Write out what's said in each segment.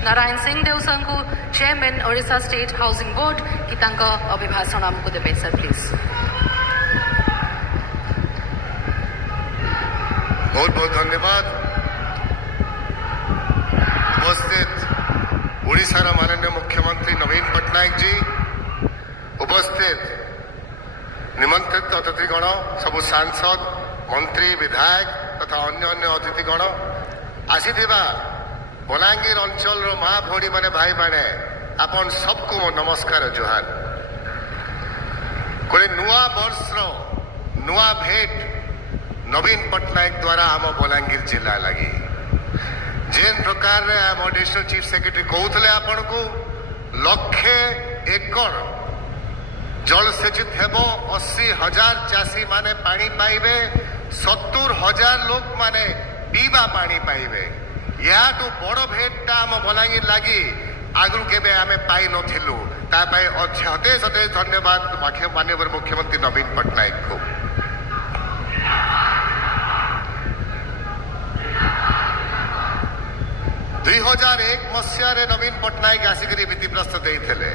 Narayan Singh Dawson को chairman Odisha state housing board की अभिभाषण आमको देवे सर प्लीज। बहुत बहुत धन्यवाद। उपस्थित ओडिशार माननीय मुख्यमंत्री नवीन पट्टनायक जी, उपस्थित निमंत्रित अतिथिगण, सबु सांसद, मंत्री, विधायक तथा अन्य अतिथिगण, आसीथिबा बलांगीर अंचल माँ भौणी माने भाई माने आपन सबको मो नमस्कार जुहार। कोई नुआ वर्ष नुआ भेट नवीन पट्टनायक द्वारा आम बलांगीर जिला लगी जेन प्रकार रे आम एडिशनल चीफ सेक्रेटरी कहते आपण को लक्षे एकड़ जलसेचित हेबो, 80,000 चाषी माने पानी पाइबे, 70,000 लोक माने पीवा पानी पाइबे। या तो बड़ भेटा आम बलांगीर लगी आगु केबे आमे पाई नथिलु, ता पाई अतेज अतेज धन्यवाद माननीय मुख्यमंत्री नवीन पट्टनायक को। दुई 2001 मसीह नवीन पट्टनायक आसिक भित्तिप्रस्तर देते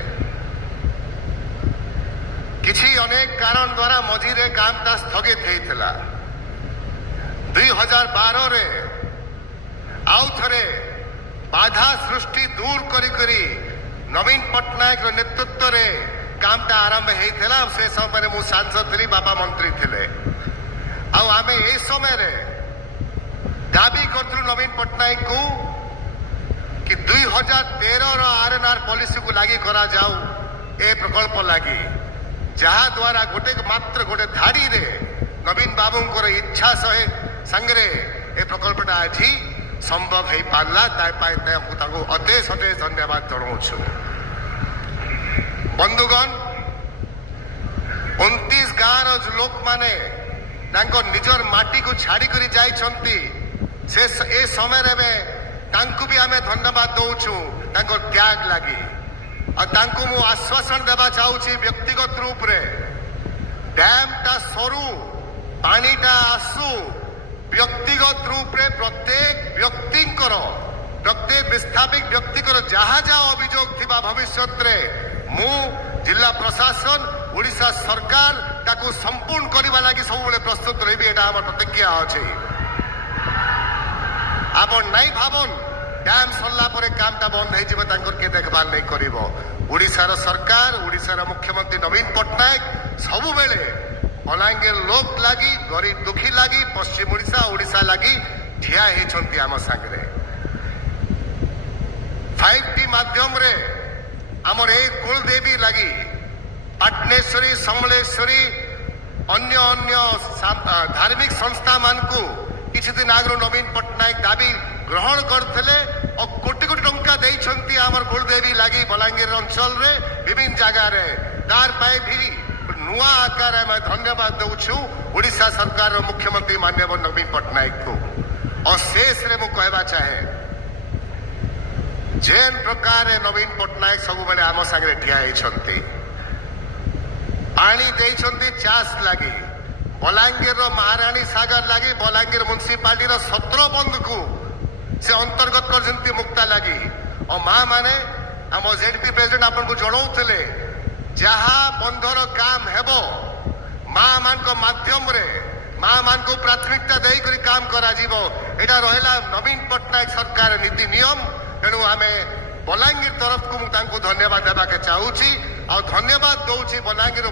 किसी अनेक कारण द्वारा मझीरे कामटा स्थगित होता। 2012 रे आउ थे बाधा सृष्टि दूर करी नवीन पट्टनायक नेतृत्व रे कामटा आरंभ होता। से समय मु सांसद थी, बाबा मंत्री थे। आम ए समय दाबी करूँ नवीन पट्टनायक को कि 2013 आरएनआर पॉलिसी को लागू करा जाऊ ए प्रकल्प लगी, जहा द्वारा मात्र गोटे धाड़ी रे नवीन बाबू इच्छा संगे ए प्रकल्पटा आज संभव हो पारा। अतेज अतेज धन्यवाद जनाऊँ। बंधुगण, 29 गाँव लोक माने निजर माटी को छाड़ी कर समय तांकु भी आमे धन्यवाद दौचु त्याग लगी। और मु आश्वासन देवा चाहूँ व्यक्तिगत रूप रे डैम टा सरू पानीटा आसू व्यक्तिगत रूप रे प्रत्येक विस्थापित व्यक्तिकर जहा जहा अभियोग थिबा भविष्य रे मु जिला प्रशासन ओडिशा सरकार ताकू संपूर्ण करने लगी सब प्रस्तुत रही। एटा हमर प्रतिज्ञा अच्छे। आप नहीं भावन डैम सरला परे कामटा बंद हो के देखभाल नहीं करिवो। ओडिशार सरकार, ओडिशार मुख्यमंत्री नवीन पट्टनायक सबु बेले बलांगीर लोक लगी, गरीब दुखी लगी, पश्चिम ओडिशा लगी ठिया होती आम सांगे। 5T माध्यम रे आमर ए कुलदेवी लगी पाटनेश्वरी, समलेश्वरी अन्य धार्मिक संस्था मान को किसी दिन आगु नवीन पट्टनायक दाबी ग्रहण करते और कोटी कोटी टंका देइछंती आमर कुलदेवी लगी बलांगीर अंचल रे विभिन्न जगह रे। तार पाए भी नुआ आकार में धन्यवाद दौछु ओडिशा सरकार मुख्यमंत्री माननीय नवीन पट्टनायक को। और शेष रे मु कहवा चाहे जेन प्रकार नवीन पट्टनायक सब बेले आम सागे ठिया होती, पानी देइछंती चाष लगी, बलांगीर महाराणी सागर लगी बलांगीर म्युनिसिपालिटी 17 बंद को से अंतर्गत कर मुक्ता लगी। और माँ माने आम जेडपी प्रेसिडेंट आपन को जनाऊले जहा बंधर काम हेबो माँ मान को माध्यम रे माँ मान को प्राथमिकता दे करी काम करा जीवो। एटा रहला नवीन पट्टनायक सरकार नीति नियम। तेणु आमे बलांगीर तरफ को धन्यवाद देवा के चाहूँ और धन्यवाद दौची बलांगीर